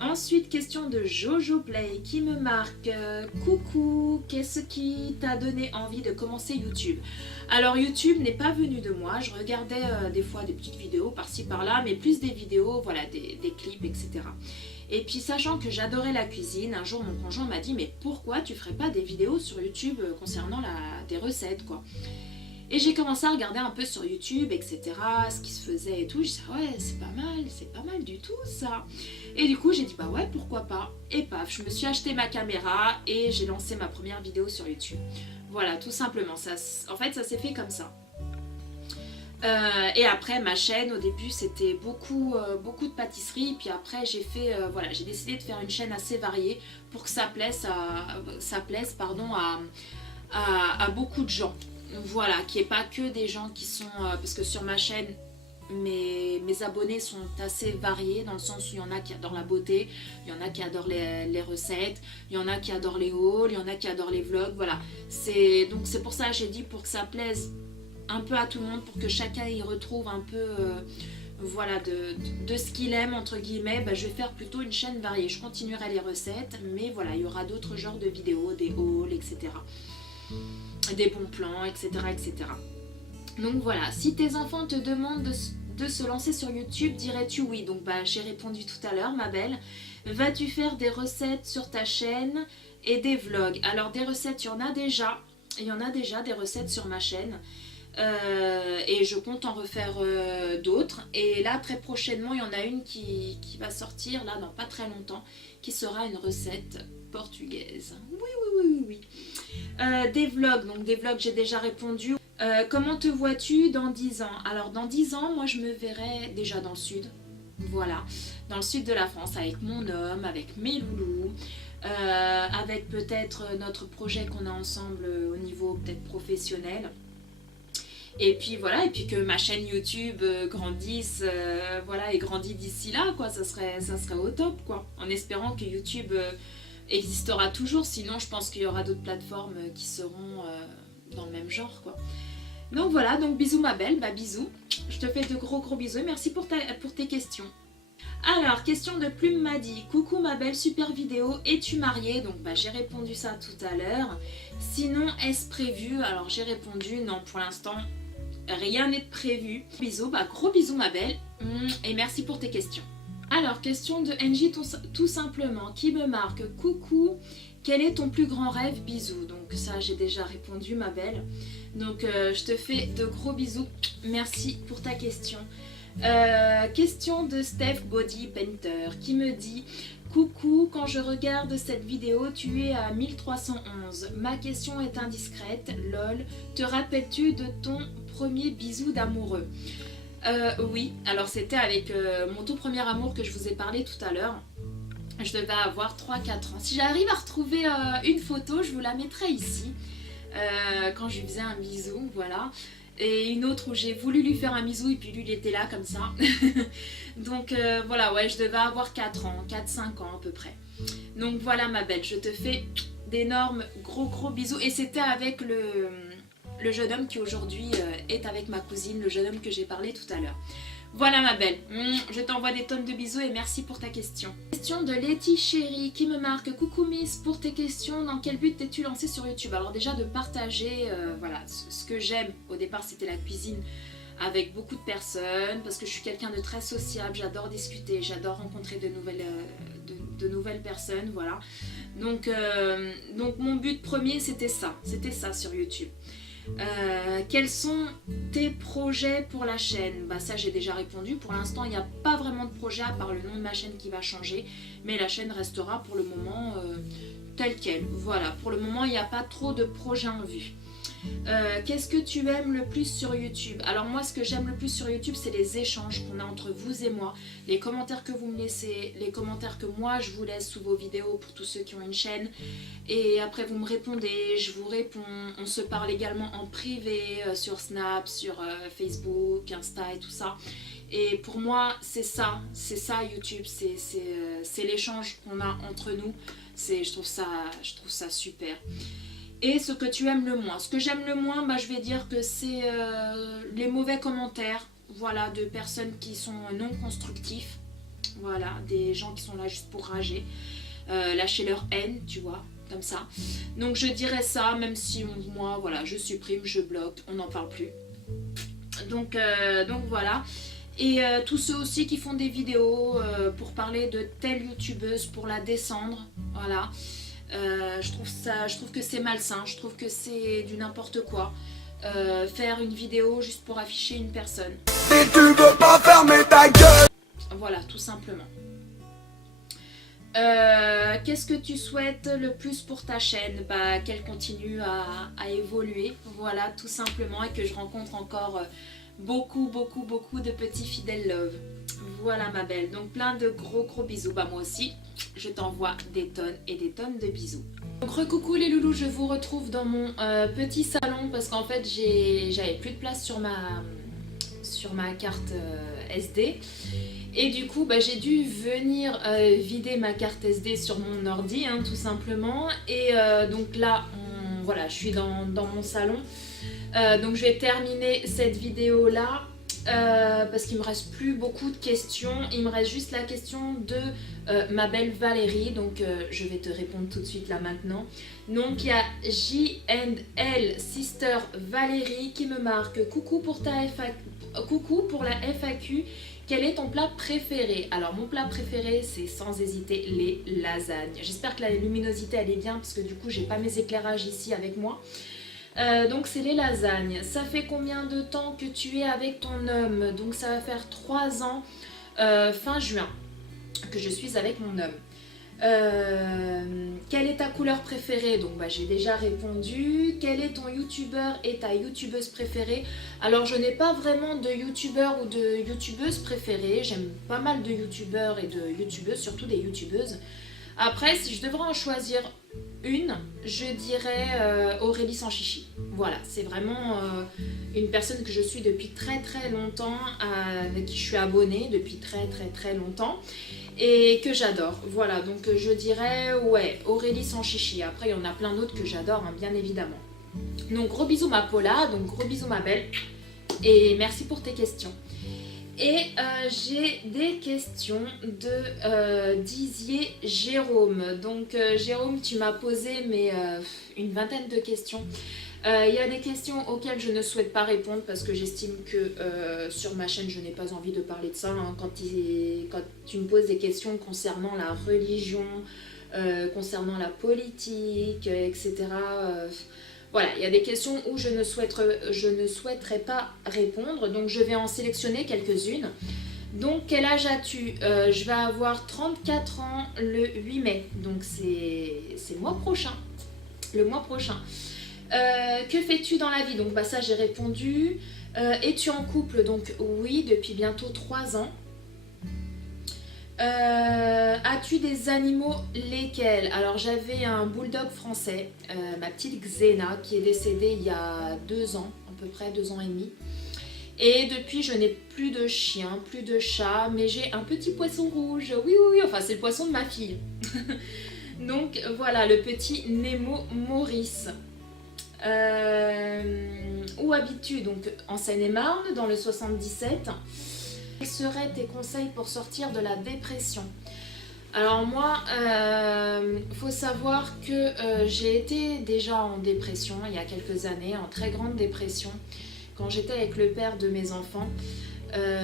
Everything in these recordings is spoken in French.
Ensuite, question de Jojo Play qui me marque coucou, qu'est-ce qui t'a donné envie de commencer YouTube? Alors YouTube n'est pas venu de moi, je regardais des fois des petites vidéos par-ci par-là, mais plus des vidéos, voilà, des clips, etc. Et puis sachant que j'adorais la cuisine, un jour mon conjoint m'a dit mais pourquoi tu ferais pas des vidéos sur YouTube concernant des recettes quoi? Et j'ai commencé à regarder un peu sur YouTube, etc., ce qui se faisait et tout. Je disais, ouais, c'est pas mal du tout ça. Et du coup, j'ai dit, bah ouais, pourquoi pas. Et paf, je me suis acheté ma caméra et j'ai lancé ma première vidéo sur YouTube. Voilà, tout simplement. En fait, ça s'est fait comme ça. Et après, ma chaîne, au début, c'était beaucoup de pâtisserie. Puis après, voilà, j'ai décidé de faire une chaîne assez variée pour que ça plaise à beaucoup de gens. Voilà, qu'il n'y ait pas que des gens qui sont... parce que sur ma chaîne, mes abonnés sont assez variés, dans le sens où il y en a qui adorent la beauté, il y en a qui adorent les recettes, il y en a qui adorent les hauls, il y en a qui adorent les vlogs, voilà. Donc c'est pour ça que j'ai dit, pour que ça plaise un peu à tout le monde, pour que chacun y retrouve un peu... voilà, de ce qu'il aime, entre guillemets, bah, je vais faire plutôt une chaîne variée. Je continuerai les recettes, mais voilà, il y aura d'autres genres de vidéos, des hauls, etc. Des bons plans, etc., etc. Donc voilà, si tes enfants te demandent de se lancer sur YouTube, dirais-tu oui? Donc bah j'ai répondu tout à l'heure, ma belle. Vas-tu faire des recettes sur ta chaîne et des vlogs? Alors des recettes, il y en a déjà des recettes sur ma chaîne. Et je compte en refaire d'autres. Et là, très prochainement, il y en a une qui va sortir, là, dans pas très longtemps, qui sera une recette portugaise. Oui. Des vlogs, donc des vlogs, j'ai déjà répondu. Comment te vois-tu dans 10 ans? Alors, dans 10 ans, moi, je me verrai déjà dans le sud. Voilà, dans le sud de la France, avec mon homme, avec mes loulous. Avec peut-être notre projet qu'on a ensemble au niveau peut-être professionnel. Et puis voilà, et puis que ma chaîne YouTube grandisse, voilà, et grandit d'ici là, quoi, ça serait au top, quoi. En espérant que YouTube existera toujours, sinon je pense qu'il y aura d'autres plateformes qui seront dans le même genre, quoi. Donc voilà, donc bisous ma belle, bah bisous. Je te fais de gros bisous et merci pour tes questions. Alors, question de Plume m'a dit, coucou ma belle, super vidéo, es-tu mariée? Donc bah j'ai répondu ça tout à l'heure. Sinon, est-ce prévu? Alors j'ai répondu non, pour l'instant, rien n'est prévu. Bisous, bah gros bisous ma belle, et merci pour tes questions. Alors, question de NJ tout simplement, qui me marque, coucou, quel est ton plus grand rêve? Bisous. Donc ça, j'ai déjà répondu ma belle. Donc je te fais de gros bisous, merci pour ta question. Question de Steph Body Painter qui me dit, coucou, quand je regarde cette vidéo, tu es à 1311. Ma question est indiscrète, lol. Te rappelles-tu de ton premier bisou d'amoureux? Oui, alors c'était avec mon tout premier amour que je vous ai parlé tout à l'heure. Je devais avoir 3-4 ans. Si j'arrive à retrouver une photo, je vous la mettrai ici. Quand je lui faisais un bisou, voilà. Et une autre où j'ai voulu lui faire un bisou et puis lui il était là comme ça. Donc voilà, ouais, je devais avoir 4 ans, 4-5 ans à peu près. Donc voilà ma belle, je te fais d'énormes gros bisous. Et c'était avec le jeune homme qui aujourd'hui est avec ma cousine, le jeune homme que j'ai parlé tout à l'heure. Voilà ma belle, je t'envoie des tonnes de bisous et merci pour ta question. Question de Letty Chérie qui me marque, coucou Miss, pour tes questions, dans quel but t'es-tu lancée sur YouTube? Alors déjà de partager, voilà, ce que j'aime, au départ c'était la cuisine avec beaucoup de personnes, parce que je suis quelqu'un de très sociable, j'adore discuter, j'adore rencontrer de nouvelles personnes, voilà. Donc mon but premier c'était ça sur YouTube. Quels sont tes projets pour la chaîne? Bah ça j'ai déjà répondu, pour l'instant il n'y a pas vraiment de projet à part le nom de ma chaîne qui va changer, mais la chaîne restera pour le moment telle quelle. Voilà, pour le moment il n'y a pas trop de projets en vue. Qu'est-ce que tu aimes le plus sur YouTube? Alors moi ce que j'aime le plus sur YouTube c'est les échanges qu'on a entre vous et moi, les commentaires que vous me laissez, les commentaires que moi je vous laisse sous vos vidéos pour tous ceux qui ont une chaîne, et après vous me répondez, je vous réponds, on se parle également en privé sur Snap, sur Facebook, Insta et tout ça. Et pour moi c'est ça YouTube, c'est l'échange qu'on a entre nous, je trouve ça super. et ce que tu aimes le moins. Ce que j'aime le moins, bah, je vais dire que c'est les mauvais commentaires, voilà, de personnes qui sont non constructifs, voilà, des gens qui sont là juste pour rager, lâcher leur haine, tu vois, comme ça. Donc je dirais ça, même si moi, voilà, je supprime, je bloque, on n'en parle plus. Donc voilà. Et tous ceux aussi qui font des vidéos pour parler de telle youtubeuse, pour la descendre, voilà. Je trouve que c'est malsain, je trouve que c'est du n'importe quoi. Faire une vidéo juste pour afficher une personne. Si tu veux pas fermer ta gueule. Voilà, tout simplement. Qu'est-ce que tu souhaites le plus pour ta chaîne? Bah, qu'elle continue à évoluer, voilà, tout simplement, et que je rencontre encore beaucoup de petits fidèles love. Voilà ma belle, donc plein de gros bisous. Bah moi aussi, je t'envoie des tonnes et des tonnes de bisous. Donc recoucou les loulous, je vous retrouve dans mon petit salon parce qu'en fait j'avais plus de place sur ma carte SD. Et du coup, bah, j'ai dû venir vider ma carte SD sur mon ordi, hein, tout simplement. Et donc là, voilà, je suis dans mon salon. Donc je vais terminer cette vidéo-là parce qu'il me reste plus beaucoup de questions. Il me reste juste la question de ma belle Valérie. Donc je vais te répondre tout de suite là maintenant. Donc il y a J&L Sister Valérie qui me marque coucou pour la FAQ. Quel est ton plat préféré? Alors mon plat préféré c'est sans hésiter les lasagnes. J'espère que la luminosité elle est bien parce que du coup j'ai pas mes éclairages ici avec moi. Donc c'est les lasagnes. Ça fait combien de temps que tu es avec ton homme? Donc ça va faire 3 ans fin juin que je suis avec mon homme. Quelle est ta couleur préférée? Donc bah, j'ai déjà répondu. Quel est ton youtubeur et ta youtubeuse préférée? Alors je n'ai pas vraiment de youtubeur ou de youtubeuse préférée. J'aime pas mal de youtubeurs et de youtubeuses, surtout des youtubeuses. Après, si je devrais en choisir une, je dirais Aurélie sans chichi. Voilà, c'est vraiment une personne que je suis depuis très longtemps, avec qui je suis abonnée depuis très longtemps et que j'adore. Voilà, donc je dirais ouais, Aurélie sans chichi. Après, il y en a plein d'autres que j'adore, hein, bien évidemment. Donc gros bisous ma Paula, donc gros bisous ma belle et merci pour tes questions. Et j'ai des questions de Dizier Jérôme. Donc Jérôme, tu m'as posé une vingtaine de questions. Il y a des questions auxquelles je ne souhaite pas répondre parce que j'estime que sur ma chaîne, je n'ai pas envie de parler de ça. Hein. Quand tu me poses des questions concernant la religion, concernant la politique, etc., voilà, il y a des questions où je ne souhaiterais pas répondre, donc je vais en sélectionner quelques-unes. Donc, quel âge as-tu? Je vais avoir 34 ans le 8 mai, donc c'est le mois prochain. Que fais-tu dans la vie? Donc, bah, ça, j'ai répondu. Es-tu en couple? Donc, oui, depuis bientôt 3 ans. As-tu des animaux? Lesquels? Alors j'avais un bulldog français, ma petite Xena, qui est décédée il y a 2 ans, à peu près 2 ans et demi. Et depuis je n'ai plus de chien, plus de chat, mais j'ai un petit poisson rouge. Oui, enfin c'est le poisson de ma fille. Donc voilà, le petit Nemo Maurice. Où habites-tu? Donc en Seine-et-Marne, dans le 77. Quels seraient tes conseils pour sortir de la dépression? Alors moi, faut savoir que j'ai été déjà en dépression il y a quelques années, en très grande dépression. Quand j'étais avec le père de mes enfants,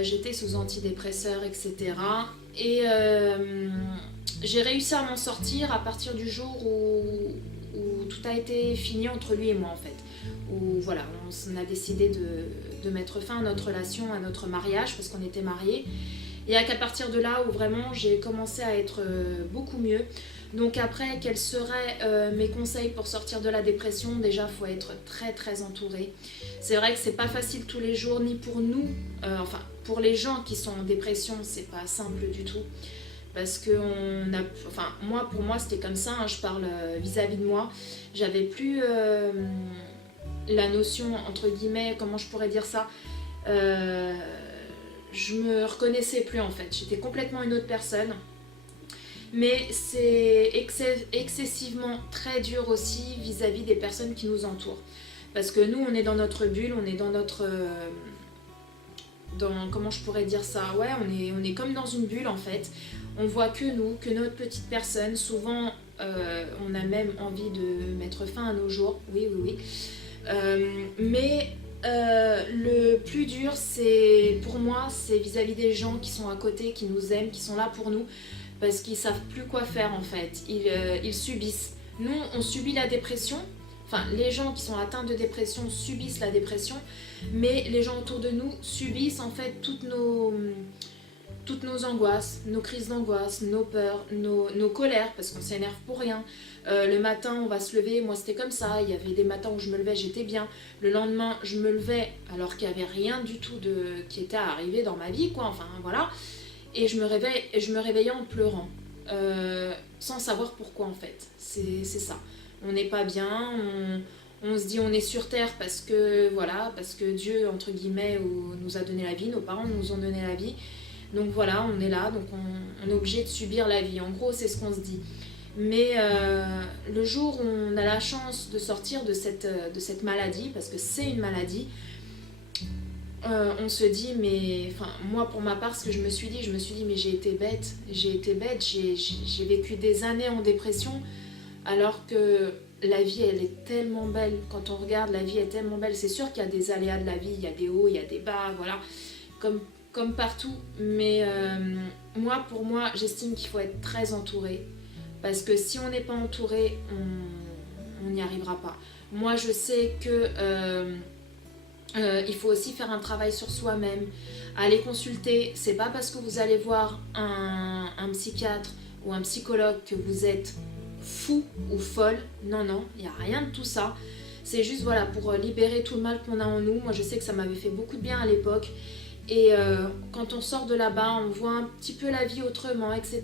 j'étais sous antidépresseurs, etc. Et j'ai réussi à m'en sortir à partir du jour où tout a été fini entre lui et moi en fait. Où voilà, on a décidé de mettre fin à notre relation, à notre mariage parce qu'on était mariés. Et qu'à partir de là où vraiment j'ai commencé à être beaucoup mieux. Donc après, quels seraient mes conseils pour sortir de la dépression? Déjà, il faut être très entouré. C'est vrai que c'est pas facile tous les jours, ni pour nous, enfin pour les gens qui sont en dépression, c'est pas simple du tout. Parce que pour moi c'était comme ça, hein, je parle vis-à-vis de moi. J'avais plus la notion, entre guillemets, comment je pourrais dire ça, je me reconnaissais plus en fait, j'étais complètement une autre personne. mais c'est excessivement très dur aussi vis-à-vis des personnes qui nous entourent. Parce que nous, on est dans notre bulle, on est dans notre... comment je pourrais dire ça, ouais, on est comme dans une bulle en fait. On voit que nous, que notre petite personne. Souvent, on a même envie de mettre fin à nos jours. Oui, oui, oui. Mais le plus dur, c'est pour moi, c'est vis-à-vis des gens qui sont à côté, qui nous aiment, qui sont là pour nous, parce qu'ils savent plus quoi faire en fait. Ils subissent. Nous, on subit la dépression. Enfin, les gens qui sont atteints de dépression subissent la dépression, mais les gens autour de nous subissent en fait toutes nos angoisses, nos crises d'angoisse, nos peurs, nos colères, parce qu'on s'énerve pour rien. Le matin, on va se lever, moi c'était comme ça, il y avait des matins où je me levais, j'étais bien. Le lendemain, je me levais alors qu'il n'y avait rien du tout qui était arrivé dans ma vie, quoi, enfin voilà. Et je me réveillais en pleurant, sans savoir pourquoi en fait, c'est ça. On n'est pas bien, on se dit on est sur terre parce que Dieu, entre guillemets, nous a donné la vie, nos parents nous ont donné la vie. Donc voilà, on est là, donc on est obligé de subir la vie. En gros, c'est ce qu'on se dit. Mais le jour où on a la chance de sortir de cette maladie, parce que c'est une maladie, on se dit, mais enfin, moi pour ma part, ce que je me suis dit, mais j'ai été bête, j'ai vécu des années en dépression, alors que la vie, elle est tellement belle. Quand on regarde, la vie est tellement belle. C'est sûr qu'il y a des aléas de la vie, il y a des hauts, il y a des bas, voilà, comme partout. Mais pour moi, j'estime qu'il faut être très entouré. Parce que si on n'est pas entouré, on n'y arrivera pas. Moi, je sais que il faut aussi faire un travail sur soi-même. Aller consulter, c'est pas parce que vous allez voir un psychiatre ou un psychologue que vous êtes fou ou folle. Non, non, il n'y a rien de tout ça. C'est juste voilà, pour libérer tout le mal qu'on a en nous. Moi, je sais que ça m'avait fait beaucoup de bien à l'époque. Et quand on sort de là-bas, on voit un petit peu la vie autrement, etc.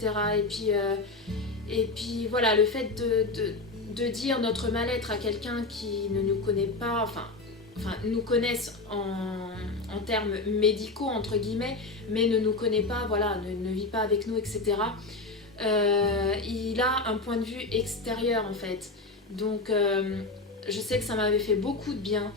Et puis voilà, le fait de dire notre mal-être à quelqu'un qui ne nous connaît pas, enfin nous connaissent en termes médicaux, entre guillemets, mais ne nous connaît pas, voilà, ne vit pas avec nous, etc. Il a un point de vue extérieur en fait. Donc je sais que ça m'avait fait beaucoup de bien.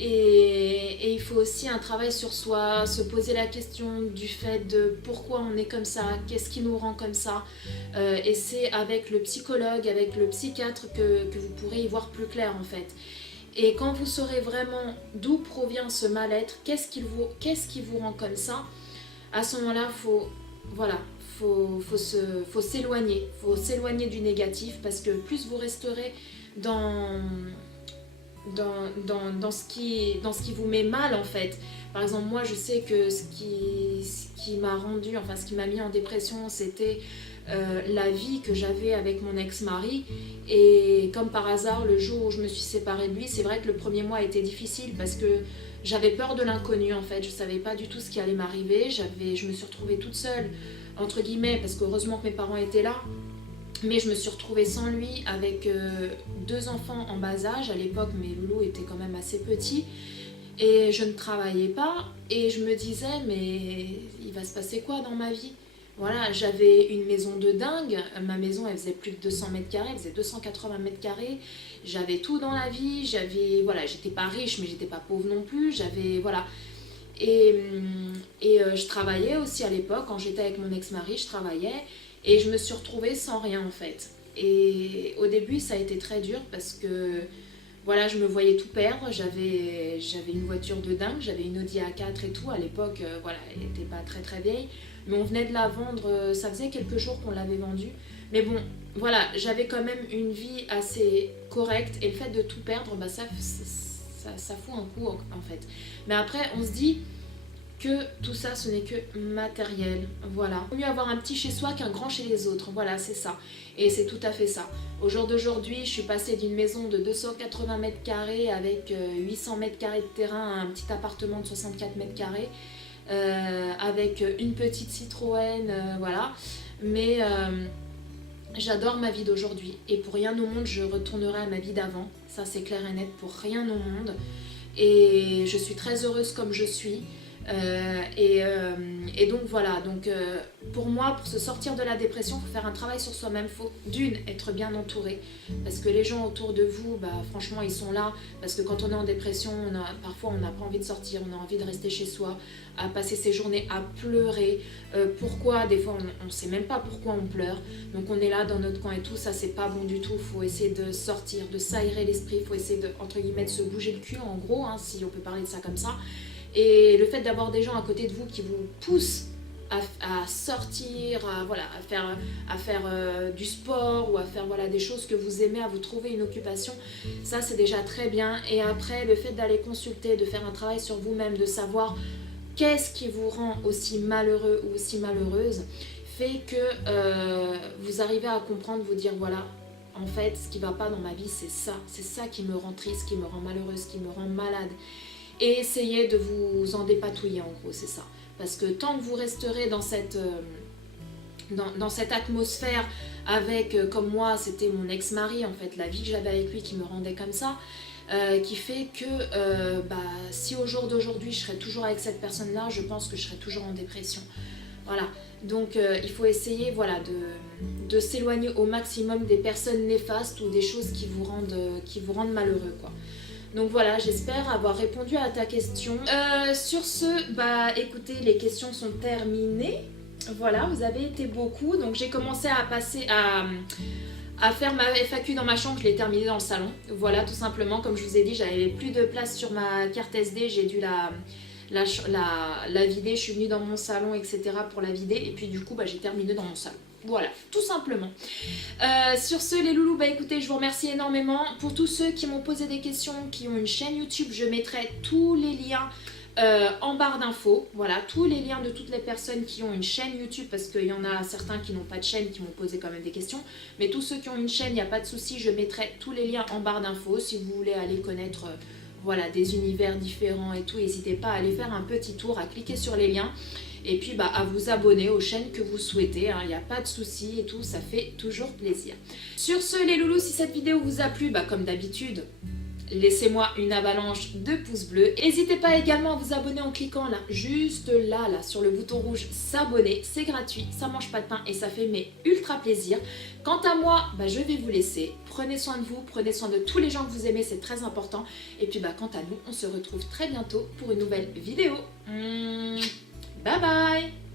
Et il faut aussi un travail sur soi, se poser la question du fait de pourquoi on est comme ça, qu'est-ce qui nous rend comme ça. Et c'est avec le psychologue, avec le psychiatre que vous pourrez y voir plus clair en fait. Et quand vous saurez vraiment d'où provient ce mal-être, qu'est-ce qui vous rend comme ça, à ce moment-là, faut s'éloigner du négatif, parce que plus vous resterez dans ce qui vous met mal en fait. Par exemple, moi je sais que ce qui m'a mis en dépression, c'était la vie que j'avais avec mon ex-mari. Et comme par hasard, le jour où je me suis séparée de lui, c'est vrai que le premier mois a été difficile parce que j'avais peur de l'inconnu en fait. Je savais pas du tout ce qui allait m'arriver. Je me suis retrouvée toute seule, entre guillemets, parce qu'heureusement que mes parents étaient là. Mais je me suis retrouvée sans lui, avec 2 enfants en bas âge. À l'époque, mes loulous étaient quand même assez petits. Et je ne travaillais pas. Et je me disais, mais il va se passer quoi dans ma vie ? Voilà, j'avais une maison de dingue. Ma maison, elle faisait plus de 200 mètres carrés, elle faisait 280 mètres carrés. J'avais tout dans la vie. J'étais pas riche, mais j'étais pas pauvre non plus. Et je travaillais aussi à l'époque. Quand j'étais avec mon ex-mari, je travaillais. Et je me suis retrouvée sans rien en fait. Et au début, ça a été très dur parce que voilà, je me voyais tout perdre. J'avais une voiture de dingue, j'avais une Audi A4 et tout. À l'époque, voilà, elle n'était pas très très vieille. Mais on venait de la vendre, ça faisait quelques jours qu'on l'avait vendue. Mais bon, voilà, j'avais quand même une vie assez correcte. Et le fait de tout perdre, bah, ça fout un coup en fait. Mais après, on se dit que tout ça, ce n'est que matériel, voilà. Il vaut mieux avoir un petit chez soi qu'un grand chez les autres, voilà, c'est ça. Et c'est tout à fait ça. Au jour d'aujourd'hui, je suis passée d'une maison de 280 mètres carrés avec 800 mètres carrés de terrain à un petit appartement de 64 mètres carrés, avec une petite Citroën, voilà. Mais j'adore ma vie d'aujourd'hui. Et pour rien au monde, je retournerai à ma vie d'avant. Ça, c'est clair et net, pour rien au monde. Et je suis très heureuse comme je suis. Et donc voilà, donc pour moi, pour se sortir de la dépression, il faut faire un travail sur soi-même. Il faut d'une, être bien entouré, parce que les gens autour de vous, bah, franchement, ils sont là, parce que quand on est en dépression, parfois on n'a pas envie de sortir, on a envie de rester chez soi, à passer ses journées à pleurer. Pourquoi? Des fois, on ne sait même pas pourquoi on pleure, donc on est là dans notre coin et tout, ça c'est pas bon du tout. Il faut essayer de sortir, de s'aérer l'esprit, il faut essayer de, entre guillemets, de se bouger le cul, en gros, hein, si on peut parler de ça comme ça. Et le fait d'avoir des gens à côté de vous qui vous poussent à sortir, à faire du sport ou à faire voilà, des choses que vous aimez, à vous trouver une occupation, ça c'est déjà très bien. Et après, le fait d'aller consulter, de faire un travail sur vous-même, de savoir qu'est-ce qui vous rend aussi malheureux ou aussi malheureuse, fait que vous arrivez à comprendre, vous dire voilà, en fait, ce qui ne va pas dans ma vie, c'est ça qui me rend triste, qui me rend malheureuse, qui me rend malade. Et essayez de vous en dépatouiller, en gros, c'est ça. Parce que tant que vous resterez dans cette atmosphère avec, comme moi, c'était mon ex-mari, en fait, la vie que j'avais avec lui qui me rendait comme ça, qui fait que si au jour d'aujourd'hui, je serais toujours avec cette personne-là, je pense que je serais toujours en dépression. Voilà. Donc, il faut essayer voilà, de s'éloigner au maximum des personnes néfastes ou des choses qui vous rendent malheureux, quoi. Donc voilà, j'espère avoir répondu à ta question. Sur ce, écoutez, les questions sont terminées. Voilà, vous avez été beaucoup. Donc j'ai commencé à faire ma FAQ dans ma chambre, je l'ai terminée dans le salon. Voilà, tout simplement, comme je vous ai dit, j'avais plus de place sur ma carte SD, j'ai dû la vider. Je suis venue dans mon salon, etc. pour la vider. Et puis du coup, j'ai terminé dans mon salon. Voilà, tout simplement. Sur ce, les loulous, écoutez, je vous remercie énormément. Pour tous ceux qui m'ont posé des questions, qui ont une chaîne YouTube, je mettrai tous les liens en barre d'infos. Voilà, tous les liens de toutes les personnes qui ont une chaîne YouTube, parce qu'il y en a certains qui n'ont pas de chaîne, qui m'ont posé quand même des questions. Mais tous ceux qui ont une chaîne, il n'y a pas de souci, je mettrai tous les liens en barre d'infos. Si vous voulez aller connaître voilà, des univers différents et tout, n'hésitez pas à aller faire un petit tour, à cliquer sur les liens. Et puis à vous abonner aux chaînes que vous souhaitez, il n'y a pas de souci et tout, ça fait toujours plaisir. Sur ce, les loulous, si cette vidéo vous a plu, comme d'habitude, laissez-moi une avalanche de pouces bleus. N'hésitez pas également à vous abonner en cliquant là, juste là, sur le bouton rouge s'abonner, c'est gratuit, ça mange pas de pain et ça fait ultra plaisir. Quant à moi, je vais vous laisser. Prenez soin de vous, prenez soin de tous les gens que vous aimez, c'est très important. Et puis quant à nous, on se retrouve très bientôt pour une nouvelle vidéo. Bye bye!